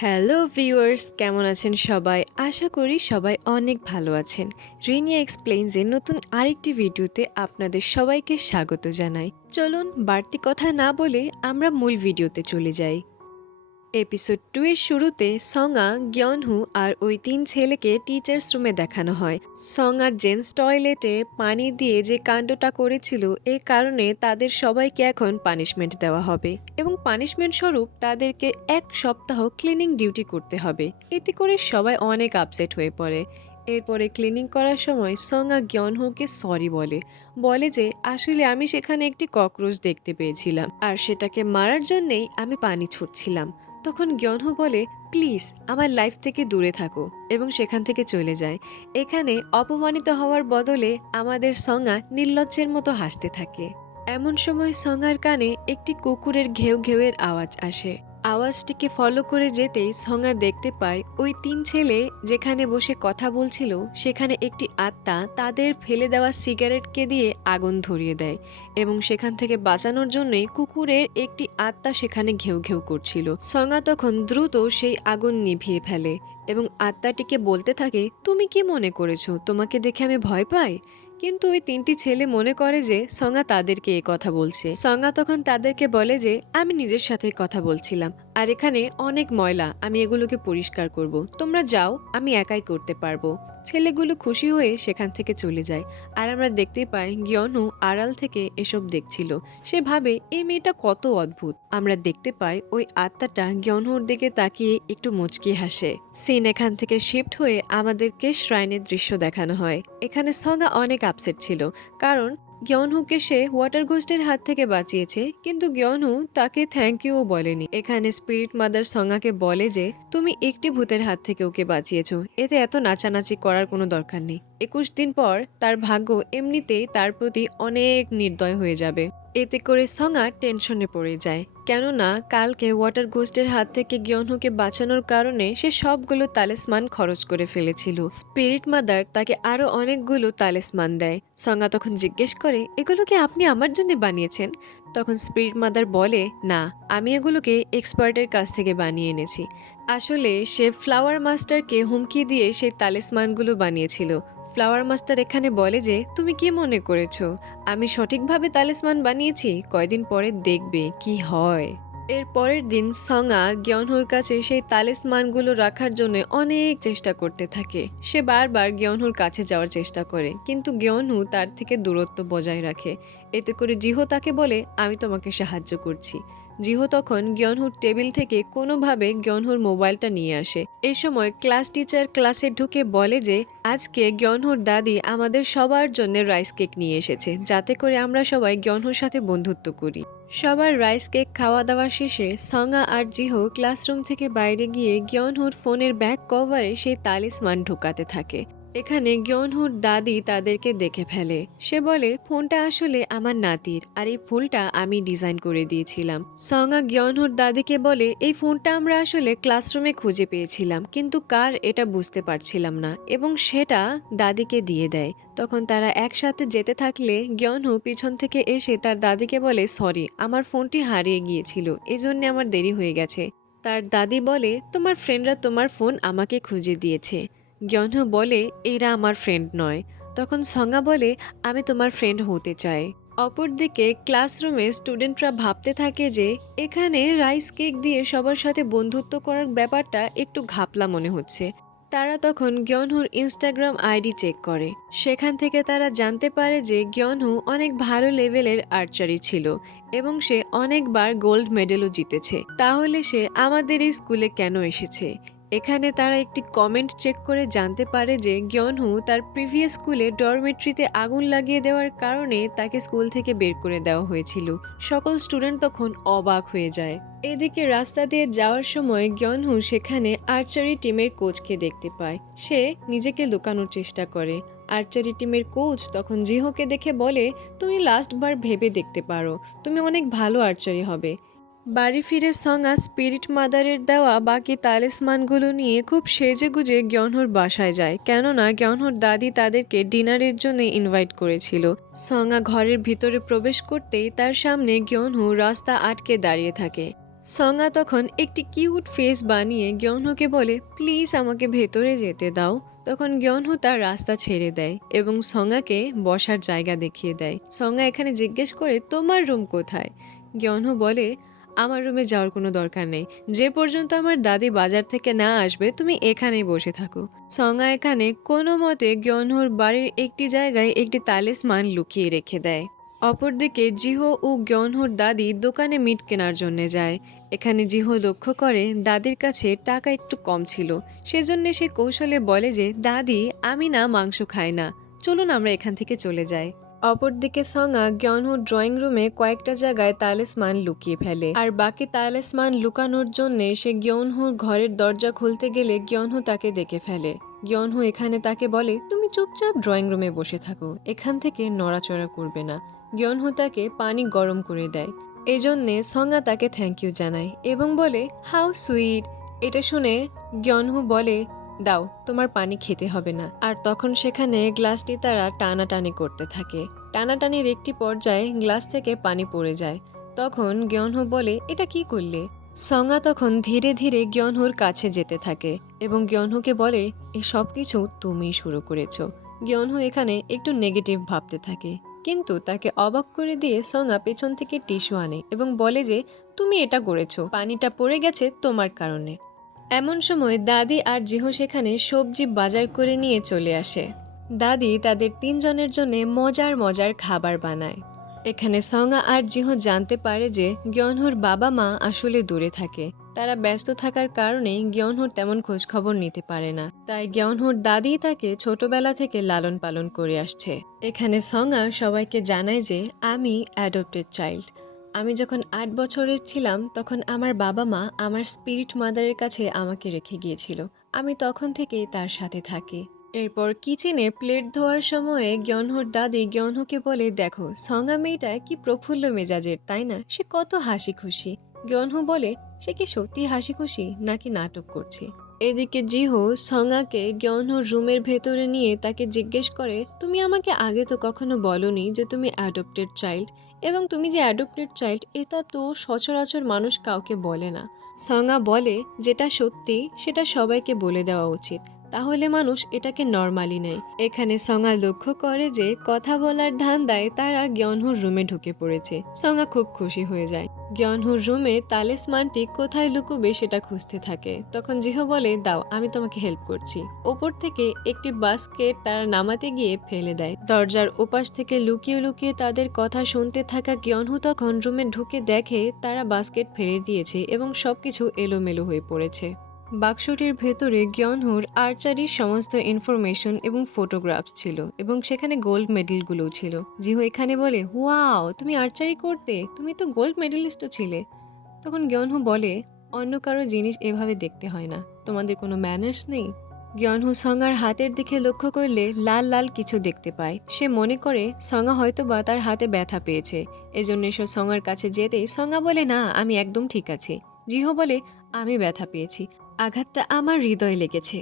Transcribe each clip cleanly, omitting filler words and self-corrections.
Hello viewers, কেমন আছেন সবাই? আশা করি সবাই অনেক ভালো আছেন। রিনিয়া এক্সপ্লেইনস এর নতুন আরেকটি ভিডিওতে আপনাদের সবাইকে স্বাগত জানাই। চলুন বাড়তি কথা না বলে আমরা মূল ভিডিওতে চলে যাই। এপিসোড 2 এর শুরুতে সঙা, গ্যনহু আর ওই 3 ছেলেকে টিচার্স রুমে দেখানো হয়। সঙা জেন্টস টয়লেটে পানি দিয়ে যে কাণ্ডটা করেছিল এই কারণে তাদের সবাইকে এখন পানিশমেন্ট দেওয়া হবে এবং পানিশমেন্ট স্বরূপ তাদেরকে 1 সপ্তাহ ক্লিনিং ডিউটি করতে হবে। এতে করে সবাই অনেক আপসেট হয়ে পড়ে। এরপরে ক্লিনিং করার সময় সঙা গ্যনহুকে সরি বলে বলে যে আসলে আমি সেখানে একটি ককরোচ দেখতে পেয়েছিলাম আর সেটাকে মারার জন্যেই আমি পানি ছুটছিলাম। তখন গ্যনহু বলে প্লিজ আমার লাইফ থেকে দূরে থাকো এবং সেখান থেকে চলে যায়। এখানে অপমানিত হওয়ার বদলে আমাদের সঙা নির্লজ্জের মতো হাসতে থাকে। এমন সময় সঙার কানে একটি কুকুরের ঘেউ ঘেউয়ের আওয়াজ আসে। আওয়াজটিকে ফলো করে যেতেই সঙা দেখতে পায় ওই 3 ছেলে যেখানে বসে কথা বলছিল সেখানে একটি আত্মা তাদের ফেলে দেওয়া সিগারেটকে দিয়ে আগুন ধরিয়ে দেয় এবং সেখান থেকে বাঁচানোর জন্যই কুকুরের একটি আত্মা সেখানে ঘেউ ঘেউ করছিল। সঙা তখন দ্রুত সেই আগুন নিভিয়ে ফেলে এবং আত্মাটিকে বলতে থাকে তুমি কি মনে করেছো তোমাকে দেখে আমি ভয় পাই? কিন্তু ওই 3টি ছেলে মনে করে যে সঙা তাদেরকে এ কথা বলছে। সঙা তখন তাদেরকে বলে যে আমি নিজের সাথে কথা বলছিলাম আর এখানে অনেক ময়লা, আমি এগুলোকে পরিষ্কার করব, তোমরা যাও, আমি একাই করতে পারবো। ছেলেগুলো খুশি হয়ে সেখান থেকে চলে যায় আর আমরা দেখতে পাই গ্যনহু আড়াল থেকে এসব দেখছিল। সে ভাবে এই মেয়েটা কত অদ্ভুত। আমরা দেখতে পাই ওই আত্মাটা গ্যনহুর দিকে তাকিয়ে একটু মুচকি হাসে। সিন এখান থেকে শিফট হয়ে আমাদেরকে শ্রাইনের দৃশ্য দেখানো হয়। এখানে সঙা অনেক আপসেট ছিল কারণ গ্যনহুকে সে ওয়াটার ঘোস্টের হাত থেকে বাঁচিয়েছে কিন্তু গ্যনহু তাকে থ্যাংক ইউও বলেনি। এখানে স্পিরিট মাদার সঙাকে বলে যে তুমি একটি ভূতের হাত থেকে ওকে বাঁচিয়েছো, এতে এত নাচানাচি করার কোনো দরকার নেই। 21 দিন পর তার ভাগ্য এমনিতেই তার প্রতি অনেক নির্দয় হয়ে যাবে। এতে করে সঙা টেনশনে পড়ে যায় কেননা কালকে ওয়াটার ঘোস্টের হাত থেকে গ্যনহুকে বাঁচানোর কারণে সে সবগুলো তালিসমান খরচ করে ফেলেছিল। স্পিরিট মাদার তাকে আরো অনেকগুলো তালিসমান দেয়। সঙা তখন জিজ্ঞেস করে এগুলোকে আপনি আমার জন্য বানিয়েছেন? তখন স্পিরিট মাদার বলে না, আমি এগুলোকে এক্সপার্টের কাছ থেকে বানিয়ে এনেছি। আসলে সে ফ্লাওয়ার মাস্টারকে হুমকি দিয়ে সেই তালিসমানগুলো বানিয়েছিল। ফ্লাওয়ার মাস্টার এখানে বলে যে তুমি কি মনে করেছো আমি সঠিকভাবে তালিসমান বানিয়েছি? কয়দিন পরে দেখবে কি হয়। এর পরের দিন সঙা গ্যনহুর কাছে সেই তালিসমানগুলো রাখার জন্য অনেক চেষ্টা করতে থাকে। সে বারবার গ্যনহুর কাছে যাওয়ার চেষ্টা করে কিন্তু গ্যনহু তার থেকে দূরত্ব বজায় রাখে। এতে করে জিহো তাকে বলে আমি তোমাকে সাহায্য করছি। জিহো তখন গ্যনহুর টেবিল থেকে কোনোভাবে গ্যনহুর মোবাইলটা নিয়ে আসে। এই সময় ক্লাস টিচার ক্লাসে ঢুকে বলে যে আজকে গ্যনহুর দাদি আমাদের সবার জন্য রাইস কেক নিয়ে এসেছে যাতে করে আমরা সবাই গ্যনহুর সাথে বন্ধুত্ব করি। সবার রাইস কেক খাওয়া দাওয়া শেষে সঙা আর জিহো ক্লাসরুম থেকে বাইরে গিয়ে গ্যনহুর ফোনের ব্যাক কভারে সেই তালিসমান ঢুকাতে থাকে। এখানে গ্যনহুর দাদি তাদেরকে দেখে ফেলে। সে বলে ফোনটা আসলে আমার নাতির আর এই ফুলটা আমি ডিজাইন করে দিয়েছিলাম। সঙা গ্যনহুর দাদিকে বলে এই ফোনটা আমরা আসলে ক্লাসরুমে খুঁজে পেয়েছিলাম কিন্তু কার এটা বুঝতে পারছিলাম না এবং সেটা দাদিকে দিয়ে দেয়। তখন তারা একসাথে যেতে থাকলে গ্যনহু পিছন থেকে এসে তার দাদিকে বলে সরি, আমার ফোনটি হারিয়ে গিয়েছিল, এজন্য আমার দেরি হয়ে গেছে। তার দাদি বলে তোমার ফ্রেন্ডরা তোমার ফোন আমাকে খুঁজে দিয়েছে। গ্যনহু বলে এরা আমার ফ্রেন্ড নয়। তখন সঙা বলে আমি তোমার ফ্রেন্ড হতে চাই। অপরদিকে ক্লাসরুমে স্টুডেন্টরা ভাবতে থাকে যে এখানে রাইস কেক দিয়ে সবার সাথে বন্ধুত্ব করার ব্যাপারটা একটু ঘাপলা মনে হচ্ছে। তারা তখন গ্যনহুর ইনস্টাগ্রাম আইডি চেক করে। সেখান থেকে তারা জানতে পারে যে গ্যনহু অনেক ভালো লেভেলের আর্চারি ছিল এবং সে অনেকবার গোল্ড মেডেলও জিতেছে। তাহলে সে আমাদের এই স্কুলে কেন এসেছে? এখানে তারা একটি কমেন্ট চেক করে জানতে পারে যে গ্যনহু তার প্রিভিয়াস স্কুলে ডরমেট্রিতে আগুন লাগিয়ে দেওয়ার কারণে তাকে স্কুল থেকে বের করে দেওয়া হয়েছিল। সকল স্টুডেন্ট তখন অবাক হয়ে যায়। এদিকে রাস্তা দিয়ে যাওয়ার সময় গ্যনহু সেখানে আর্চারি টিমের কোচকে দেখতে পায়। সে নিজেকে লুকানোর চেষ্টা করে। আর্চারি টিমের কোচ তখন জিহোকে দেখে বলে তুমি লাস্টবার ভেবে দেখতে পারো, তুমি অনেক ভালো আর্চারি হবে। বাড়ি ফিরে সঙা স্পিরিট মাদারের দেওয়া বাকি তালিসমানগুলো নিয়ে খুব সেজেগুজে গ্যনহুর বাসায় যায় কেননা গ্যনহুর দাদি তাদেরকে ডিনারের জন্য ইনভাইট করেছিল। সঙা ঘরের ভিতরে প্রবেশ করতেই তার সামনে গ্যনহু রাস্তা আটকে দাঁড়িয়ে থাকে। সঙ্গা তখন একটি কিউট ফেস বানিয়ে গ্যনহুকে বলে, প্লিজ আমাকে ভেতরে যেতে দাও। তখন গ্যনহু তার রাস্তা ছেড়ে দেয় এবং সঙ্গাকে বসার জায়গা দেখিয়ে দেয়। সঙ্গা এখানে জিজ্ঞেস করে, তোমার রুম কোথায়? গ্যনহু বলে, আমার রুমে যাওয়ার কোনো দরকার নেই, যে পর্যন্ত আমার দাদি বাজার থেকে না আসবে তুমি এখানেই বসে থাকো। সঙ্গা এখানে কোনো মতে গ্যনহুর বাড়ির একটি জায়গায় একটি তালিসমান লুকিয়ে রেখে দেয়। অপরদিকে জিহো ও গ্যনহুর দাদি দোকানে মিট কেনার জন্য যায়। এখানে জিহো লক্ষ্য করে দাদির কাছে টাকা একটু কম ছিল, সেজন্য সে কৌশলে বলে যে, দাদি আমি না মাংস খাই না, চলুন আমরা এখান থেকে চলে যাই। অপরদিকে সঙ্গা গ্যনহুর ড্রয়িং রুমে কয়েকটা জায়গায় তালিসমান লুকিয়ে ফেলে, আর বাকি তালিসমান লুকানোর জন্য সে গ্যনহুর ঘরের দরজা খুলতে গেলে গ্যনহু তাকে দেখে ফেলে। গ্যনহু এখানে তাকে বলে, তুমি চুপচাপ ড্রয়িং রুমে বসে থাকো, এখান থেকে নড়াচড়া করবে না। গ্যনহু তাকে পানি গরম করে দেয়। এজন্যে সঙ্গা তাকে থ্যাংক ইউ জানায় এবং বলে, হাউ সুইট। এটা শুনে গ্যনহু বলে, দাও, তোমার পানি খেতে হবে না। আর তখন সেখানে গ্লাসটি তারা টানাটানি করতে থাকে। টানাটানির একটি পর্যায়ে গ্লাস থেকে পানি পড়ে যায়। তখন গ্যনহু বলে, এটা কি করলে? সঙ্গা তখন ধীরে ধীরে গ্যনহুর কাছে যেতে থাকে এবং গ্যনহুকে বলে, এই সব কিছু তুমিই শুরু করেছো। গ্যনহু এখানে একটু নেগেটিভ ভাবতে থাকে, কিন্তু তাকে অবাক করে দিয়ে সঙ্গা পেছন থেকে টিস্যু আনে এবং বলে যে, তুমি এটা করেছো, পানিটা পড়ে গেছে তোমার কারণে। এমন সময় দাদি আর জিহো সেখানে সবজি বাজার করে নিয়ে চলে আসে। দাদি তাদের তিনজনের জন্য মজার মজার খাবার বানায়। এখানে সঙ্গা আর জিহো জানতে পারে যে গ্যনহুর বাবা মা আসলে দূরে থাকে। তারা ব্যস্ত থাকার কারণে গ্যনহুর তেমন খোঁজখবর নিতে পারে না, তাই গ্যনহুর দাদি তাকে ছোটবেলা থেকে লালন পালন করে আসছে। এখানে সঙ্গা সবাইকে জানায় যে, আমি অ্যাডপ্টেড চাইল্ড। আমি যখন ৮ বছরের ছিলাম তখন আমার বাবা মা আমার স্পিরিট মাদারের কাছে আমাকে রেখে গিয়েছিল। আমি তখন থেকেই তার সাথে থাকি। এরপর কিচেনে প্লেট ধোয়ার সময়ে গ্যনহুর দাদি গ্যনহুকে বলে, দেখো সঙ্গা মেয়েটা কি প্রফুল্ল মেজাজের, তাই না? সে কত হাসি খুশি। গ্যনহু বলে, সে কি সত্যি হাসি খুশি নাকি নাটক করছে? এদিকে জিহো সঙ্গাকে গ্যনহুর রুমের ভেতরে নিয়ে তাকে জিজ্ঞেস করে, তুমি আমাকে আগে তো কখনো বলনি যে তুমি অ্যাডপ্টেড চাইল্ড, এবং তুমি যে অ্যাডপ্টেড চাইল্ড এটা তো সচরাচর মানুষ কাউকে বলে না। সঙ্গা বলে, যেটা সত্যি সেটা সবাইকে বলে দেওয়া উচিত, তাহলে মানুষ এটাকে নর্মালি নেয়। এখানে সঙ্গা লক্ষ্য করে যে কথা বলার ধান্দায় তারা গ্যনহুর রুমে ঢুকে পড়েছে। সঙ্গা খুব খুশি হয়ে যায়। গ্যনহুর রুমে তালিসমানটি কোথায় লুকোবে সেটা খুঁজতে থাকে। তখন জিহো বলে, দাও আমি তোমাকে হেল্প করছি। ওপর থেকে একটি বাস্কেট তারা নামাতে গিয়ে ফেলে দেয়। দরজার ওপাশ থেকে লুকিয়ে লুকিয়ে তাদের কথা শুনতে থাকা গ্যনহু তখন রুমে ঢুকে দেখে তারা বাস্কেট ফেলে দিয়েছে এবং সবকিছু এলোমেলো হয়ে পড়েছে। বাক্সটির ভেতরে গ্যনহুর আর্চারির সমস্ত ইনফরমেশন এবং ফটোগ্রাফস ছিল এবং সেখানে গোল্ড মেডেলগুলোও ছিল। জিহো এখানে বলে, ওয়াও, তুমি আর্চারি করতে, তুমি তো গোল্ড মেডেলিস্টও ছিলে। তখন গ্যনহু বলে, অন্য কারো জিনিস এভাবে দেখতে হয় না, তোমাদের কোনো ম্যানার্স নেই? গ্যনহু সঙ্গার হাতের দিকে লক্ষ্য করলে লাল লাল কিছু দেখতে পায়। সে মনে করে সঙ্গা হয়তোবা তার হাতে ব্যথা পেয়েছে, এজন্য সে সঙ্গার কাছে যেতেই সঙ্গা বলে, না আমি একদম ঠিক আছি। জিহো বলে, আমি ব্যথা পেয়েছি, আঘাতটা আমার হৃদয়ে লেগেছে।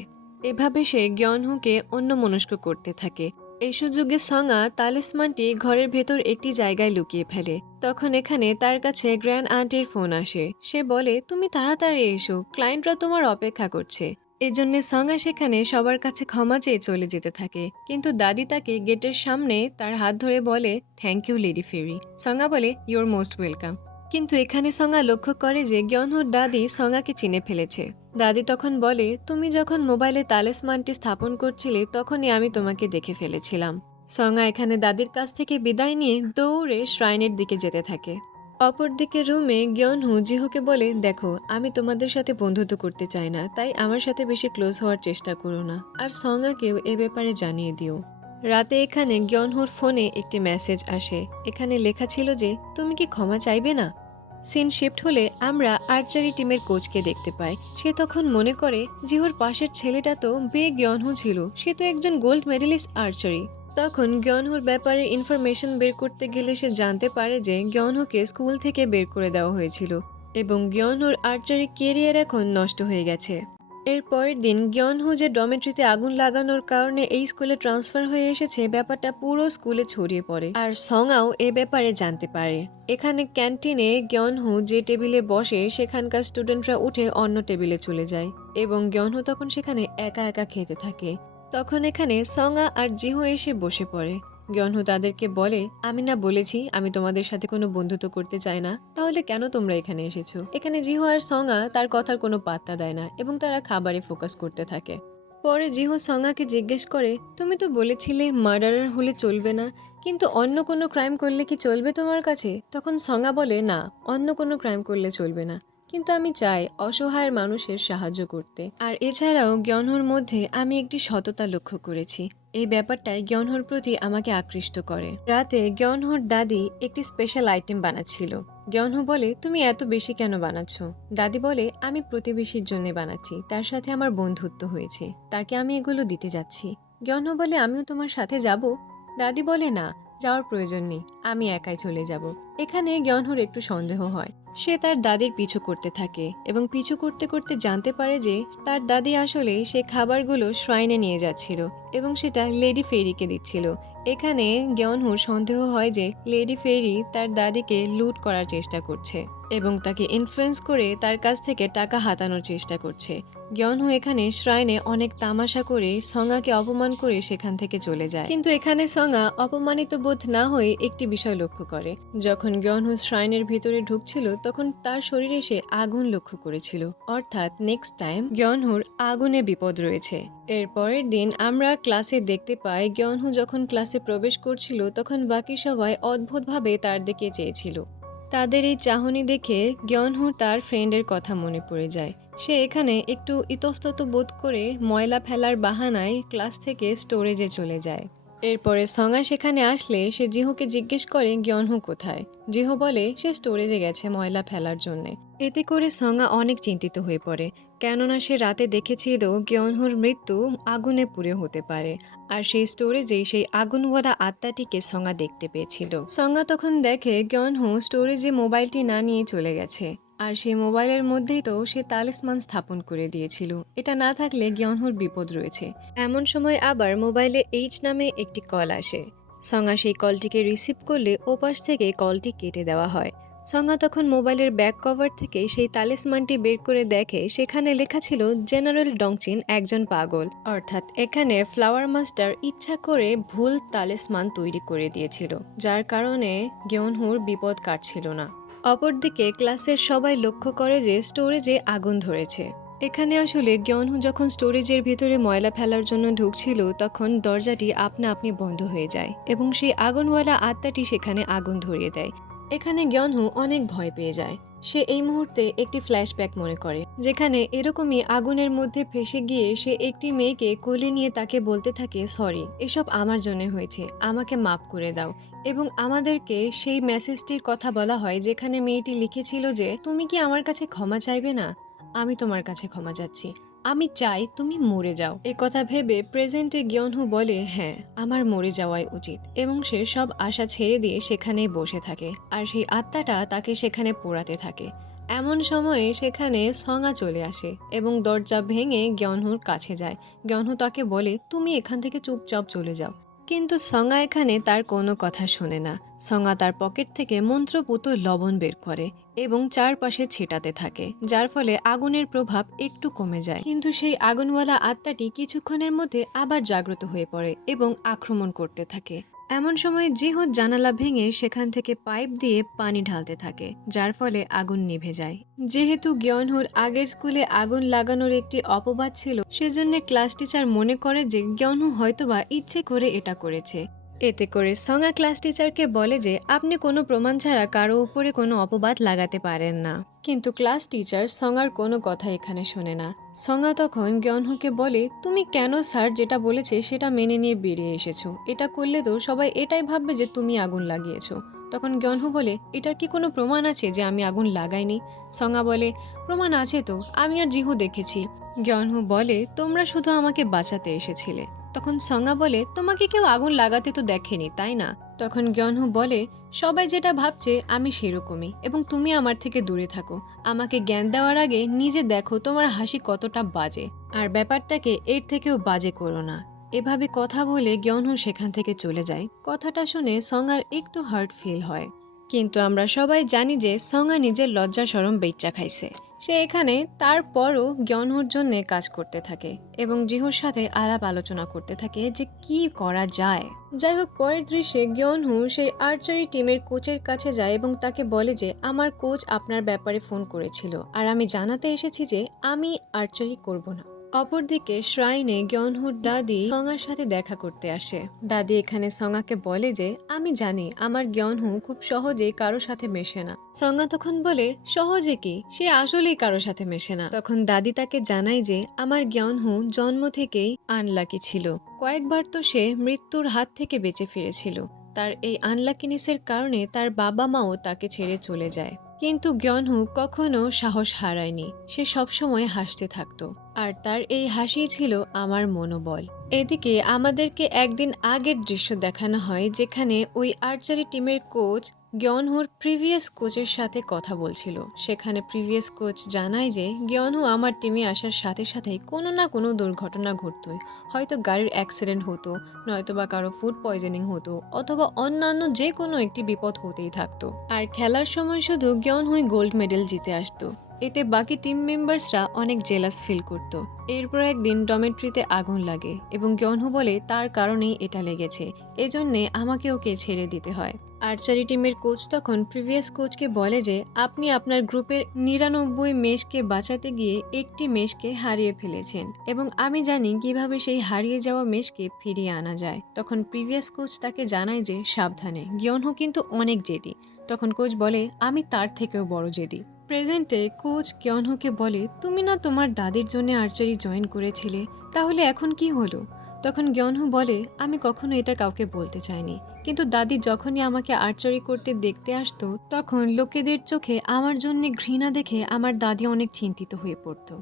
এভাবে সে গ্যনহুকে অন্যমনস্ক করতে থাকে। এই সুযোগে সঙ্গা তালিসমানটি ঘরের ভেতর একটি জায়গায় লুকিয়ে ফেলে। তখন এখানে তার কাছে গ্র্যান্ড আন্টির ফোন আসে। সে বলে, তুমি তাড়াতাড়ি এসো, ক্লায়েন্টরা তোমার অপেক্ষা করছে। এজন্য সঙ্গা সেখানে সবার কাছে ক্ষমা চেয়ে চলে যেতে থাকে, কিন্তু দাদি তাকে গেটের সামনে তার হাত ধরে বলে, থ্যাংক ইউ লেডি ফেরি। সঙ্গা বলে, ইউর মোস্ট ওয়েলকাম। কিন্তু এখানে সঙ্গা লক্ষ্য করে যে গ্যনহুর দাদি সঙ্গাকে চিনে ফেলেছে। দাদি তখন বলে, তুমি যখন মোবাইলে তালিসমানটি স্থাপন করছিলে তখনই আমি তোমাকে দেখে ফেলেছিলাম। সঙ্গা এখানে দাদির কাছ থেকে বিদায় নিয়ে দৌড়ে শ্রাইনের দিকে যেতে থাকে। অপরদিকে রুমে গ্যনহু জিহোকে বলে, দেখো আমি তোমাদের সাথে বন্ধুত্ব করতে চাই না, তাই আমার সাথে বেশি ক্লোজ হওয়ার চেষ্টা করো না, আর সঙ্গাকেও এ ব্যাপারে জানিয়ে দিও। রাতে এখানে গ্যনহুর ফোনে একটি মেসেজ আসে। এখানে লেখা ছিল যে, তুমি কি ক্ষমা চাইবে না? সিন শিফট হলে আমরা আর্চারি টিমের কোচকে দেখতে পাই। সে তখন মনে করে জিহোর পাশের ছেলেটা তো গ্যনহু ছিল, সে তো একজন গোল্ড মেডেলিস্ট আর্চারি। তখন গ্যনহুর ব্যাপারে ইনফরমেশন বের করতে গেলে সে জানতে পারে যে গ্যনহুকে স্কুল থেকে বের করে দেওয়া হয়েছিল এবং গ্যনহুর আর্চারি ক্যারিয়ার এখন নষ্ট হয়ে গেছে। এর পরের দিন গিয়নহো যে ডরমেটরিতে আগুন লাগানোর কারণে এই স্কুলে ট্রান্সফার হয়ে এসেছে ব্যাপারটা পুরো স্কুলে ছড়িয়ে পড়ে আর সঙাও এ ব্যাপারে জানতে পারে। এখানে ক্যান্টিনে গিয়নহো যে টেবিলে বসে সেখানকার স্টুডেন্টরা উঠে অন্য টেবিলে চলে যায় এবং গিয়নহো তখন সেখানে একা একা খেতে থাকে। তখন এখানে সঙা আর জিহো এসে বসে পড়ে। গিয়নহো তাদেরকে বলে, আমি না বলেছি আমি তোমাদের সাথে কোনো বন্ধুত্ব করতে চাই না, তাহলে কেন তোমরা এখানে এসেছো? এখানে জিহো আর সঙা তার কথার কোনো পাত্তা দেয় না এবং তারা খাবারে ফোকাস করতে থাকে। পরে জিহো সঙাকে জিজ্ঞেস করে, তুমি তো বলেছিলে মার্ডারার হলে চলবে না, কিন্তু অন্য কোনো ক্রাইম করলে কি চলবে তোমার কাছে? তখন সঙা বলে, না, অন্য কোনো ক্রাইম করলে চলবে না, কিন্তু আমি চাই অসহায় মানুষের সাহায্য করতে। আর এছাড়াও গিয়নহোর মধ্যে আমি একটি সততা লক্ষ্য করেছি। এই ব্যাপারটাই গিয়নহোর প্রতি আমাকে আকৃষ্ট করে। রাতে গিয়নহোর দাদি একটি স্পেশাল আইটেম বানাচ্ছিল। গিয়নহো বলে, তুমি এত বেশি কেন বানাচ্ছ? দাদি বলে, আমি প্রতিবেশীর জন্য বানাচ্ছি, তার সাথে আমার বন্ধুত্ব হয়েছে, তাকে আমি এগুলো দিতে যাচ্ছি। গিয়নহো বলে, আমিও তোমার সাথে যাব? দাদি বলে, না, যাওয়ার প্রয়োজন নেই, আমি একাই চলে যাব। এখানে গিয়নহোর একটু সন্দেহ হয়। সে তার দাদির পিছু করতে থাকে এবং পিছু করতে করতে জানতে পারে যে তার দাদি আসলে সে খাবারগুলো শ্রাইনে নিয়ে যাচ্ছিল এবং সেটা লেডি ফেরিকে দিচ্ছিল। এখানে গিয়নহোর সন্দেহ হয় যে লেডি ফেরি তার দাদিকে লুট করার চেষ্টা করছে এবং তাকে ইনফ্লুয়েন্স করে তার কাছ থেকে টাকা হাতানোর চেষ্টা করছে। গিয়নহো এখানে শ্রাইনে অনেক তামাশা করে সঙাকে অপমান করে সেখান থেকে চলে যায়, কিন্তু এখানে সঙা অপমানিত বোধ না হয়ে একটি বিষয় লক্ষ্য করে। যখন গিয়নহো শ্রাইনের ভিতরে ঢুকছিল তখন তার শরীরে সে আগুন লক্ষ্য করেছিল, অর্থাৎ নেক্সট টাইম গিয়নহোর আগুনে বিপদ রয়েছে। এর পরের দিন আমরা ক্লাসে দেখতে পাই গিয়নহো যখন ক্লাসে প্রবেশ করছিল তখন বাকি সবাই অদ্ভুতভাবে তার দিকে চেয়েছিল। তাদের এই চাহনি দেখে গিয়নহোর তার ফ্রেন্ডের কথা মনে পড়ে যায়। সে এখানে একটু ইতস্তত বোধ করে ময়লা ফেলার বাহানায় ক্লাস থেকে স্টোরেজে চলে যায়। এরপরে সঙা সেখানে আসলে সে জিহোকে জিজ্ঞেস করে গিয়নহো কোথায়। জিহো বলে সে স্টোরেজে গেছে ময়লা ফেলার জন্যে। এতে করে সঙা অনেক চিন্তিত হয়ে পড়ে, কেননা সে রাতে দেখেছিল গিয়নহোর মৃত্যু আগুনে পুড়ে হতে পারে আর সেই স্টোরেজেই সেই আগুনওয়ালা আত্মাটিকে সঙা দেখতে পেয়েছিল। সঙা তখন দেখে গিয়নহো স্টোরেজে মোবাইলটি না নিয়ে চলে গেছে আর সেই মোবাইলের মধ্যেই তো সে তালিসমান স্থাপন করে দিয়েছিল। এটা না থাকলে গিয়নহোর বিপদ রয়েছে। এমন সময় আবার মোবাইলে এইচ নামে একটি কল আসে। সঙা সেই কলটিকে রিসিভ করলে ওপাশ থেকে কলটি কেটে দেওয়া হয়। সঙা তখন মোবাইলের ব্যাক কভার থেকে সেই তালিসমানটি বের করে দেখে সেখানে লেখা ছিল জেনারেল ডংচিন একজন পাগল, অর্থাৎ এখানে ফ্লাওয়ার মাস্টার ইচ্ছা করে ভুল তালিসমান তৈরি করে দিয়েছিল, যার কারণে গিয়নহোর বিপদ কাটছিল না। অপরদিকে ক্লাসের সবাই লক্ষ্য করে যে স্টোরেজে আগুন ধরেছে। এখানে আসলে গিয়নহো যখন স্টোরেজের ভিতরে ময়লা ফেলার জন্য ঢুকছিল তখন দরজাটি আপনা আপনি বন্ধ হয়ে যায় এবং সেই আগুনওয়ালা আত্মাটি সেখানে আগুন ধরিয়ে দেয়। এখানে গিয়নহো অনেক ভয় পেয়ে যায়। সে এই মুহূর্তে একটি ফ্ল্যাশব্যাক মনে করে, যেখানে এরকমই আগুনের মধ্যে ফেসে গিয়ে সে একটি মেয়েকে কোলে নিয়ে তাকে বলতে থাকে, সরি, এসব আমার জন্য হয়েছে, আমাকে মাফ করে দাও। এবং আমাদেরকে সেই মেসেজটির কথা বলা হয় যেখানে মেয়েটি লিখেছিল যে, তুমি কি আমার কাছে ক্ষমা চাইবে না? আমি তোমার কাছে ক্ষমা চাচ্ছি, আমি চাই তুমি মরে যাও। এ কথা ভেবে প্রেজেন্টে গিয়নহো বলে, হ্যাঁ, আমার মরে যাওয়াই উচিত, এবং সে সব আশা ছেড়ে দিয়ে সেখানেই বসে থাকে আর সেই আত্মাটা তাকে সেখানে পোড়াতে থাকে। এমন সময়ে সেখানে সঙা চলে আসে এবং দরজা ভেঙে গিয়নহোর কাছে যায়। গিয়নহো তাকে বলে, তুমি এখান থেকে চুপচাপ চলে যাও, কিন্তু সঙা এখানে তার কোনো কথা শোনে না। সঙা তার পকেট থেকে মন্ত্রপুত লবণ বের করে এবং চারপাশে ছেটাতে থাকে, যার ফলে আগুনের প্রভাব একটু কমে যায়। কিন্তু সেই আগুনওয়ালা আত্মাটি কিছুক্ষণের মধ্যে আবার জাগ্রত হয়ে পড়ে এবং আক্রমণ করতে থাকে। এমন সময় জিহো জানালা ভেঙে সেখান থেকে পাইপ দিয়ে পানি ঢালতে থাকে, যার ফলে আগুন নিভে যায়। যেহেতু গিয়নহোর আগের স্কুলে আগুন লাগানোর একটি অপবাদ ছিল, সেজন্য ক্লাস টিচার মনে করে যে গিয়নহো হয়তোবা ইচ্ছে করে এটা করেছে। এতে করে সঙা ক্লাস টিচারকে বলে যে আপনি কোনো প্রমাণ ছাড়া কারো উপরে কোনো অপবাদ লাগাতে পারেন না। কিন্তু ক্লাস টিচার সঙার কোনো কথা এখানে শোনে না। সঙা তখন গিয়নহোকে বলে, তুমি কেন স্যার যেটা বলেছে সেটা মেনে নিয়ে বেরিয়ে এসেছো? এটা করলে তো সবাই এটাই ভাববে যে তুমি আগুন লাগিয়েছো। তখন গিয়নহো বলে, এটার কি কোনো প্রমাণ আছে যে আমি আগুন লাগাইনি? সঙা বলে, প্রমাণ আছে তো, আমি আর জিহো দেখেছি। গিয়নহো বলে, তোমরা শুধু আমাকে বাঁচাতে এসেছিলে। তখন সঙ্গা বলে, তোমাকে কেউ আগুন লাগাতে তো দেখেনি, তাই না? তখন গ্যনহু বলে, সবাই যেটা ভাবছে আমি সেরকমই, এবং তুমি আমার থেকে দূরে থাকো। আমাকে জ্ঞান দেওয়ার আগে নিজে দেখো তোমার হাসি কতটা বাজে, আর ব্যাপারটাকে এর থেকেও বাজে করো না। এভাবে কথা বলে গ্যনহু সেখান থেকে চলে যায়। কথাটা শুনে সঙ্গার একটু হার্ট ফিল হয়, কিন্তু আমরা সবাই জানি যে সঙ্গা নিজের লজ্জা শরম বেচ্চা খাইছে। সে এখানে তারপরও গ্যনহুর জন্য কাজ করতে থাকে এবং জিহুর সাথে আলাপ আলোচনা করতে থাকে যে কি করা যায়। যাই হোক, পরের দৃশ্যে গ্যনহু সেই আর্চারি টিমের কোচের কাছে যায় এবং তাকে বলে যে আমার কোচ আপনার ব্যাপারে ফোন করেছিল, আর আমি জানাতে এসেছি যে আমি আর্চারি করব না। অপরদিকে শ্রাইনে গ্যনহুর দাদি সঙ্গার সাথে দেখা করতে আসে। দাদি এখানে সঙ্গাকে বলে যে আমি জানি আমার গ্যনহু খুব সহজেই কারো সাথে মেশে না। সঙ্গা তখন বলে, সহজে কি, সে আসলেই কারো সাথে মেশে না। তখন দাদি তাকে জানায় যে আমার গ্যনহু জন্ম থেকেই আনলাকি ছিল, কয়েকবার তো সে মৃত্যুর হাত থেকে বেঁচে ফিরেছিল। তার এই আনলাকিনেসের কারণে তার বাবা মাও তাকে ছেড়ে চলে যায়, কিন্তু গ্যনহু কখনো সাহস হারায়নি। সে সবসময় হাসতে থাকতো, আর তার এই হাসি ছিল আমার মনোবল। এদিকে আমাদেরকে একদিন আগের দৃশ্য দেখানো হয় যেখানে ওই আর্চারি টিমের কোচ গ্যনহুর প্রিভিয়াস কোচের সাথে কথা বলছিল। সেখানে প্রিভিয়াস কোচ জানায় যে গ্যনহু আমার টিমে আসার সাথে সাথেই কোনো না কোনো দুর্ঘটনা ঘটতোই। হয়তো গাড়ির অ্যাক্সিডেন্ট হতো, নয়তো বা কারো ফুড পয়জনিং হতো, অথবা অন্যান্য যে কোনো একটি বিপদ হতেই থাকতো। আর খেলার সময় শুধু গ্যনহুই গোল্ড মেডেল জিতে আসতো। এতে বাকি টিম মেম্বার্সরা অনেক জেলাস ফিল করত। এরপর একদিন ডমেট্রিতে আগুন লাগে এবং গ্যনহু বলে তার কারণেই এটা লেগেছে, এজন্যে আমাকে ওকে ছেড়ে দিতে হয়। আর্চারি টিমের কোচ তখন প্রিভিয়াস কোচকে বলে যে আপনি আপনার গ্রুপের 99 মেষকে বাঁচাতে গিয়ে একটি মেষকে হারিয়ে ফেলেছেন, এবং আমি জানি কিভাবে সেই হারিয়ে যাওয়া মেষকে ফিরিয়ে আনা যায়। তখন প্রিভিয়াস কোচ তাকে জানায় যে সাবধানে, গ্যনহু কিন্তু অনেক জেদি। তখন কোচ বলে আমি তার থেকেও বড় জেদি। প্রেজেন্টে কোচ গ্যনহুকে বলে, তুমি না তোমার দাদির জন্য আর্চারি জয়েন করেছিলে, তাহলে এখন কি হলো? তখন গ্যনহু বলে, আমি কখনো এটা কাউকে বলতে চাইনি, কিন্তু দাদি যখনই আমাকে আর্চারি করতে দেখতে আসতো তখন লোকেদের চোখে আমার জন্য ঘৃণা দেখে আমার দাদি অনেক চিন্তিত হয়ে পড়তো।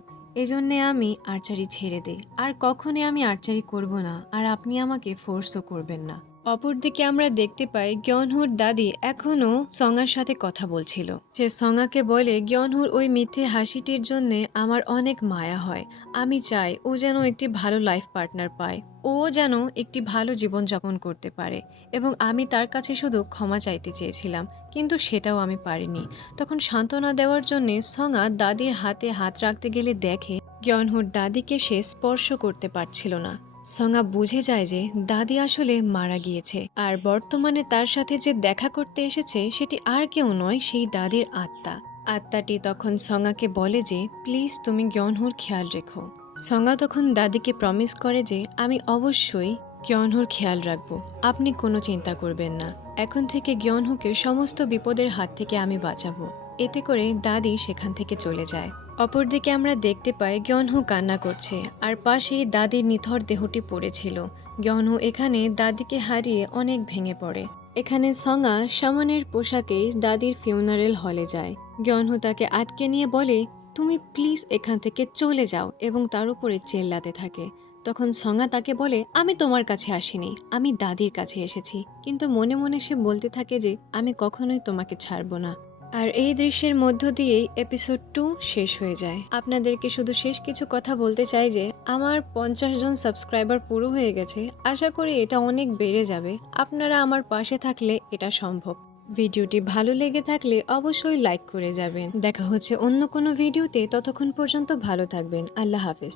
এজন্যে আমি আর্চারি ছেড়ে দেই, আর কখনই আমি আর্চারি করব না, আর আপনি আমাকে ফোর্সও করবেন না। অপরদিকে আমরা দেখতে পাই গ্যনহুর দাদি এখনও সঙ্গার সাথে কথা বলছিল। সে সঙ্গাকে বলে, গ্যনহুর ওই মিথ্যে হাসিটির জন্য আমার অনেক মায়া হয়। আমি চাই ও যেন একটি ভালো লাইফ পার্টনার পায়, ও যেন একটি ভালো জীবনযাপন করতে পারে, এবং আমি তার কাছে শুধু ক্ষমা চাইতে চেয়েছিলাম, কিন্তু সেটাও আমি পারিনি। তখন সান্ত্বনা দেওয়ার জন্য সঙ্গা দাদির হাতে হাত রাখতে গেলে দেখে গ্যনহুর দাদিকে সে স্পর্শ করতে পারছিল না। সঙ্গা বুঝে যায় যে দাদি আসলে মারা গিয়েছে, আর বর্তমানে তার সাথে যে দেখা করতে এসেছে সেটি আর কেউ নয়, সেই দাদির আত্মা। আত্মাটি তখন সঙ্গাকে বলে যে প্লিজ তুমি গ্যনহুর খেয়াল রেখো। সঙ্গা তখন দাদিকে প্রমিস করে যে আমি অবশ্যই গ্যনহুর খেয়াল রাখবো, আপনি কোনো চিন্তা করবেন না। এখন থেকে গ্যনহুকে সমস্ত বিপদের হাত থেকে আমি বাঁচাবো। এতে করে দাদি সেখান থেকে চলে যায়। অপরদিকে আমরা দেখতে পাই গ্যনহু কান্না করছে, আর পাশেই দাদির নিথর দেহটি পড়েছিল। গ্যনহু এখানে দাদিকে হারিয়ে অনেক ভেঙে পড়ে। এখানে সঙ্গা সামনের পোশাকেই দাদির ফিউনারেল হলে যায়। গ্যনহু তাকে আটকে নিয়ে বলে, তুমি প্লিজ এখান থেকে চলে যাও, এবং তার উপরে চেল্লাতে থাকে। তখন সঙ্গা তাকে বলে, আমি তোমার কাছে আসিনি, আমি দাদির কাছে এসেছি, কিন্তু মনে মনে সে বলতে থাকে যে আমি কখনোই তোমাকে ছাড়বো না। আর এই দৃশ্যের মধ্য দিয়েই এপিসোড 2 শেষ হয়ে যায়। আপনাদেরকে শুধু শেষ কিছু কথা বলতে চাই যে আমার 50 জন সাবস্ক্রাইবার পুরো হয়ে গেছে। আশা করি এটা অনেক বেড়ে যাবে। আপনারা আমার পাশে থাকলে এটা সম্ভব। ভিডিওটি ভালো লেগে থাকলে অবশ্যই লাইক করে যাবেন। দেখা হচ্ছে অন্য কোনো ভিডিওতে, ততক্ষণ পর্যন্ত ভালো থাকবেন। আল্লাহ হাফেজ।